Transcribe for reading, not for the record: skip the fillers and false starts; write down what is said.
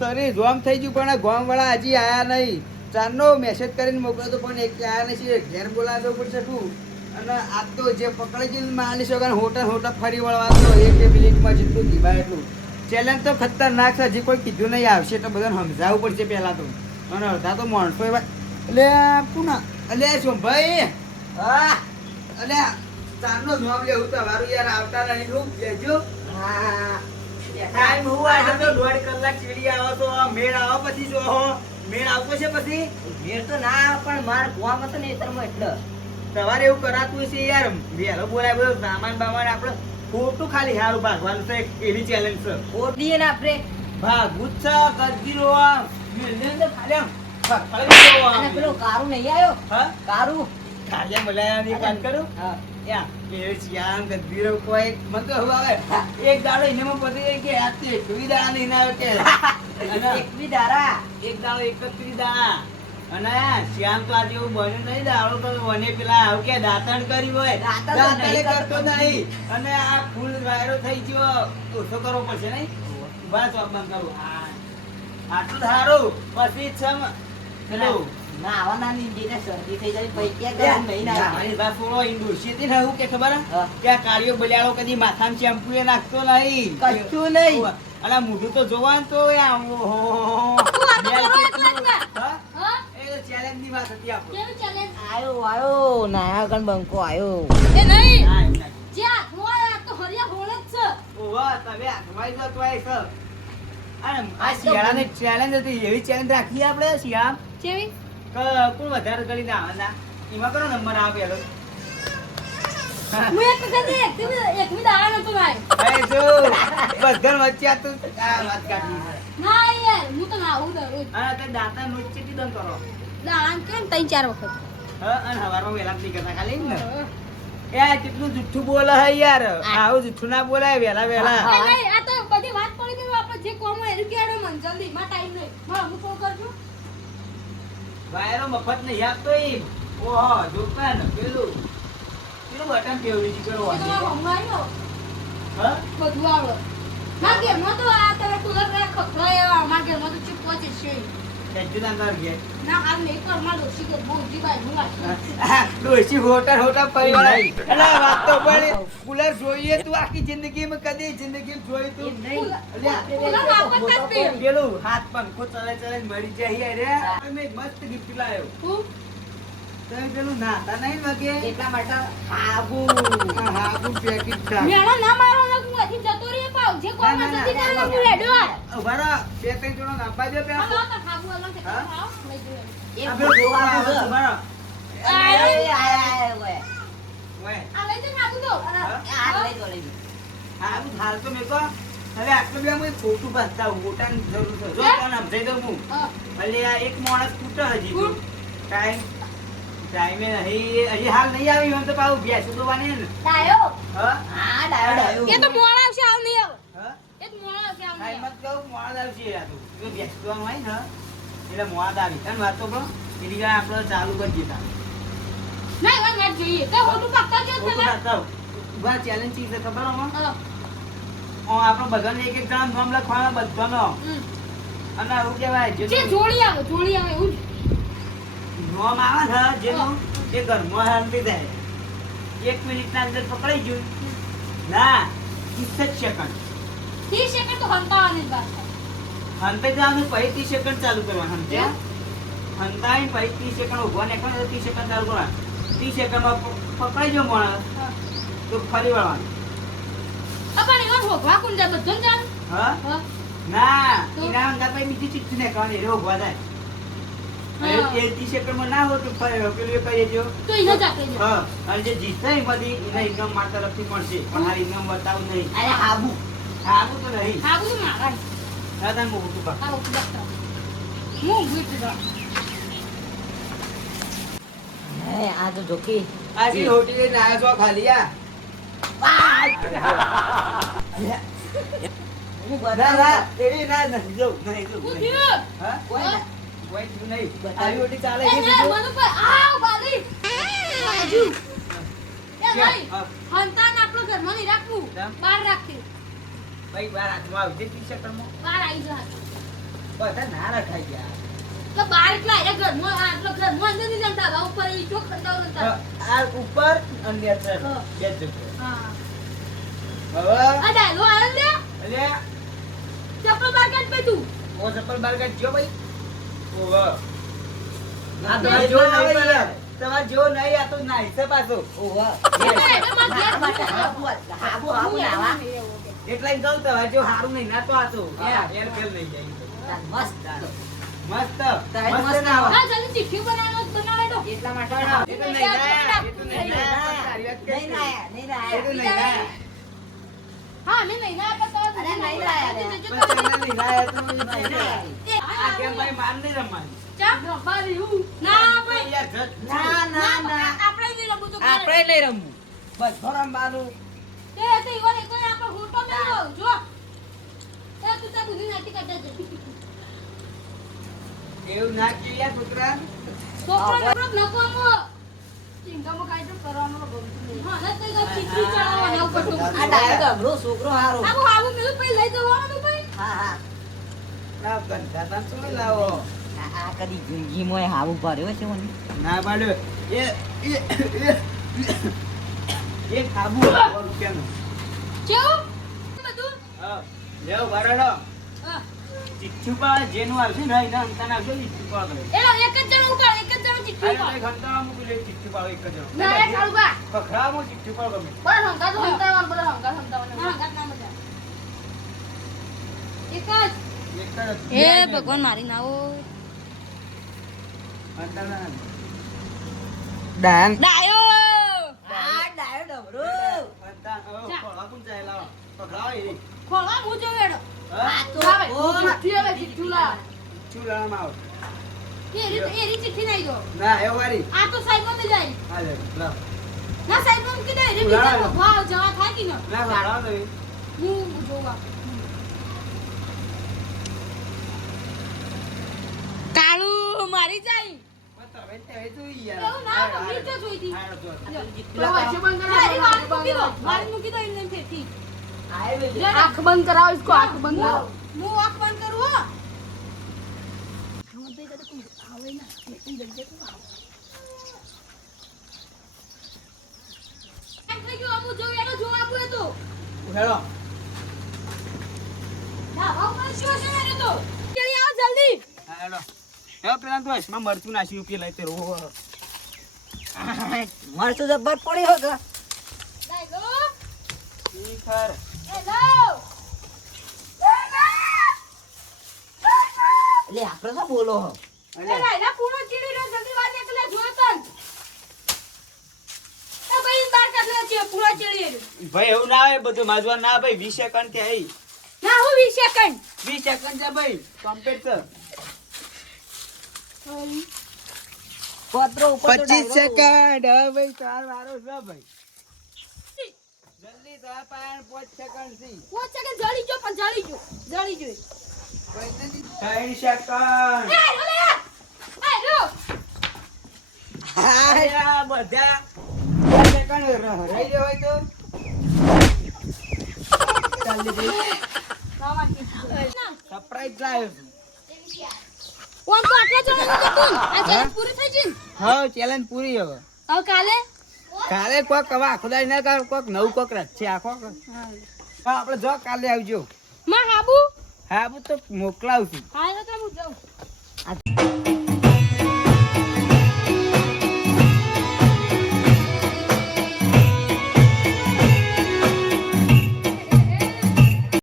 શરીર જોમ થઈ ગયું પણ ગોમ વાળા હજી આયા નહીં. ચારનો મેસેજ કરીને મોકલ્યો તો પણ એક આયા નથી. ઘેર બોલાવવું પડશે શું? અને આ તો જે પકડી ગયું માની શકો હોટલ ફરી વળવાનો એક મિનિટમાં જેટલું દીવાય એટલું. ચેલેન્જ તો ખતરનાક છે. હજી કોઈ કીધું નહીં આવશે તો બધાને સમજાવવું પડશે પહેલાં તો. અને અડધા તો માણસો એવા એટલે પુના એટલે શું ભાઈ હા એટલે ચારનો જવાબ લેવું તમારું યાર આવતા નહીં શું લેજો. હા ટાઈમ હું આજે તો 1.5 કલાક ચીડી આવો તો મેળ આવો પછી જો મેળ આવતો છે પછી મેર તો ના આવે પણ માર ગોમ હતો ને એતરમાં એટલે સવારે એવું કરાતું છે યાર વહેલો બોલાય બધો સામાન બામાન આપણે ખોટું ખાલી હારું ભાગવાનું છે એવી ચેલેન્જ છે. ઓડીએ ને આપણે ભાગવું જ છે ગદ્દીરો મેલને તો ખાલી આમ ફળી જવો અને પેલો કારું નહીં આવ્યો હા કારું ખાલી બોલાયા ની કાન કરું હા યા એ શ્યામ ગદ્દીરો કોઈ મન તો હવે આવે એક દાડો ઇનેમાં પતી જાય કે આ તે એકવી દાડા નહીં આવે કે અને એકવી દારા એક દાડો 31 દાડા અને શ્યામ તો આજે એવું બન્યું નહીં દાડો તો વને પેલા આવું કે દાંતણ કરી હોય દાંતણ તો નહીં કરતો નહીં અને આ ફૂલ વાયરો થઈ ગયો ઓછો કરવો પડશે નહીં બસ બંધ કરું આટલું સારું પછી છમ પેલું ના આવવાના ની જેને શરદી થઈ જાય પછી ક્યાં ગરમ નહીં ના મારી બા થોડો ઇન્ડોસી થી ને એવું કે ખબર હે? હા. કે આ કાળિયો બલિયાળો કદી માથામાં શેમ્પુ એ નાખતો નહીં કશું નહીં. અને આ મોઢું તો જોવાનું તો આમ ઓહો. મેલ કેટલું, હા? એ તો challenge ની વાત હતી આપણે. આયો નાયા ગણ બંકો આયો હા, એમ લાગે. ઓહો, તમે હાથમાં જ હતો એ સર. અને આ શિયાળાની challenge હતી એવી challenge રાખીએ આપણે શિયાળ કોણ વધારે કરીને આવવાના એમાં કયો નંબર આવે પેલો અરે જો બધા વચ્ચે આ તો આ વાત કાઢી છે. અને તે દાંતા નોચીથી દમ કરો હા અને હવારમાં વહેલા જ નીકળતા ખાલી ને એ કેટલું જુઠ્ઠું બોલે હે યાર આવું જુઠ્ઠું ના બોલાય વહેલા વહેલા વાયરો મફત નહીં આપતો ઈ ઓહો જોતા ને પેલું બટન કેવું છે કરવાનું હા તેજુ ના કર ડોશી હોટા હોટા પરિવાર એટલે વાત તો પડી કુલર જોઈએ તું આખી જિંદગીમાં કદી જિંદગીમાં જોઈ તું પેલું હાથ પંખો ચલે ચલે મરી જાય રે તમે મસ્ત ગિફ્ટ લાવ્યો તમે પેલું નાતા નહીં વગે એટલા માટે હાબુ હાબુ પેકેટ છે ઉભારો બે ત્રણ જણો નાપા જો પેલા એ જોવા ઉભારો ઓય હારું હાલ તો મેં કહો હવે આટલું બે હું ખોટું બતાવ ગોટાની જરૂર છે જો તને સમજાઈ દઉં હું એટલે આ એક માણસ ખૂટે હજી ટાઈમે નહીં હજી હાલ નહીં આવી એમ તો પાછું ભેંસું દોવાની ને હા હા ટાઈમ જ કહું મોડ આવશે યાર તું જો ભેંસું દોવાનું હોય ને એટલે મોડ આવી તને વાત તો પણ એની ગાય આપણે ચાલુ કરી દીધા ચેલેન્જ ચીજ છે ખબર આમાં આપણે બધાને એક એક જણા નામ લખવાના બધાનો અને એવું કહેવાય જે નામ આવે ને જેનું એ ઘરમાં હાલતી જાય 1 મિનિટના અંદર પકડાઈ ગયું ના 30 સેકન્ડ હંતે જવાનું પછી 30 સેકન્ડ ચાલુ કરવાનું સમજ્યા હંતાઈ પછી 30 સેકન્ડ ઉભો ને 30 સેકન્ડ ચાલુ કરવાનું 30 સેકન્ડમાં પકડાઈ ગયો માણસ તો ફરી વળવાનું હા ના એના અંદર પછી બીજી ચીજ ને કહેવાની રે ઉભા થાય એ 30 સેકન્ડમાં ના હોય તો ફરી પેલું કહી દેજો હા અને જે જીતશે એમાંથી એના ઇનામ મારા તરફથી મળશે પણ આ ઇનામ બતાવું નહીં અરે હાબુ હાબુ તો નહીં ના તાન મોટું પા હે આ તો જોકી આજી હોટી લઈને આવ્યો છો ખાલી આ ના ના એવી ના નહીં જો હા કોઈ થયું નહીં આવી હોટી ચાલે છે બીજું ભાઈ બાર હાથમાં આવજે 30 સેકન્ડમાં બધા ના રખાય ગયા. તો બહાર એકલા એ ઘરમાં આટલો ઘરમાં અંદર નહીં જમતા ભાવ ઉપર ઈ ચોક ખંડાવ નતા આ ઉપર અને અંદર હા. બે જ જગ્યાએ. હા હવે આ ડાયલો આયો લે અલ્યા ચપ્પલ બહાર કાઢ પે તું ઓ ચપ્પલ બાર કાઢ જો ભાઈ. ઓહો. આ ના, તમારે ના, જો ના, નહીં ના. યાર. તમારે જો નહીં આ તો નાઈ છે પાછો. ઓવા. એટલે માર ઘેર આ માટે હાબુ નાવા. એટલે એમ કહું તમારે જો હારું નહીં ના તો આ તો હા. એર ફેલ નહીં જાય. મસ્ત. મસ્ત તારે મસ્ત મસ્ત નાવા. હા જલ્દી ચિઠ્ઠી બનાવો બનાવે તો એટલા માટે એ તો નહીં ના, એ તો નહીં ના, પણ તારી વાત કરી. નહીં લાયા, નહીં એ તો લાયા. નહીં ના. હા મે નહીં ના કરતા અરે નહીં લાયા રે. પણ તને નહીં લાયા તો નહીં લાયા. આ કેમ ભાઈ માર નહીં રમવાની. ચા રબારી હું ના ભાઈ યાર જત. ના, ના, ના. આપણે નહીં રમવું તો આપણે નહીં રમવું. બધો રમવાનું. તે તે ઈવોને કોઈ આપણે ફોટો મેલો જો એ તું તો બુધી નાટી કાઢે છે એવું ના કીયા છોકરા. છોકરો નકો મો ચિંતામાં કાઈ તો કરવાનું ગમતું નહીં હા ને તે ચિઠ્ઠી ચડાવવા નવ કટો આ ડાયો ગમરો છોકરો હારો. આવું આવું મેલું પછી લઈ જવાનું ભાઈ હા, હા. ના બંધાતા શું લાવો. આ કદી જિંદગીમાં હાવું ભર્યો છે મને. ના પાડ્યો. એ ખાબુ 100 રૂપિયાનું. કેવું બધું હા લેવો બરાડો. હા ચિઠ્ઠી પર જેનું આવશે ને એના અંતાને આવશે ને ચિઠ્ઠી પર કરે. એલો એક જ જણ ઉપર એક જ જણ ચિઠ્ઠી અરે ઉપર ભાઈ ઘંટાળા મૂકી લે ચિઠ્ઠી પર એક જ જણો. ના એ કાળુબા ખખડામાં ચિઠ્ઠી પર ગમે. બરાબર હંગા તો હંતાવા બરાબર હંગા હંતાવા હા હંગા ના મજા એક જ એક જ. એ ભગવાન મારી નાવો અંતાના. ડાંગ. ડાયો આ ડાયો ડમરો. અંતા ઓ ખોળા કોણ જાય લાવો. ખખડાવો એ. ખોળવા હું જો વેડો હા આ તો લાવે કોણ? ચિઠ્ઠી આવે ચિઠ્ઠી લા ચિઠ્ઠી લાવવામાં આવો. એરી ચિઠ્ઠી નહીં દો ના એ વારી. આ તો સાહેબ માં જાય હા લે લાવ. ના સાહેબ માં કીધે રે બીજા ભાવ જવા થાય કે ન ના ખખડાવો તો એ. હું જોવા કાળુ મારી જાય પણ તમે તે જોઈ યાર. એવું ના મમ્મી તો જોઈ હતી હા, જો. મારી વાત મૂકી દો મારી મૂકી દો એમને ફેરથી આય બે. आँख बंद कराओ इसको आँख बंद कराओ मुंह आँख बंद करो हो હેલો. जल्दी હા હેલો. હવે પેલા તો હસમાં મરચું નાખ્યું પેલા તે રો. મરચું જબ્બર પડી હો કે. ઈ ખર. એટલે આપણે શું બોલો હો? અલ્યા. ભાઈ એવું ના આવે બધું માજવા ના ભાઈ 20 સેકન્ડ થી આવી. 20 સેકન્ડ છે ભાઈ કમ્પ્લીટ છે. પત્રો ઉપર તો 25 ડાયરો. સેકન્ડ હવે ભાઈ ચાર વારો છે ભાઈ. જલ્દી તો પાણ 5 સેકન્ડ થી. 3 સેકન્ડ. હા યાર બધા 2 સેકન્ડ રહી ગયો હોય તો ચાલી જઈ. સરપ્રાઈઝ લાવ્યો છું. હા ચેલેન્જ પૂરી હવે. કાલે કોક હવે આખો દાડી ના કર કોક નવું કોક રચશે આખો હા આપણે જો કાલે આવજો. હા હું તો મોકલાવું છું. હા તો હું જાઉં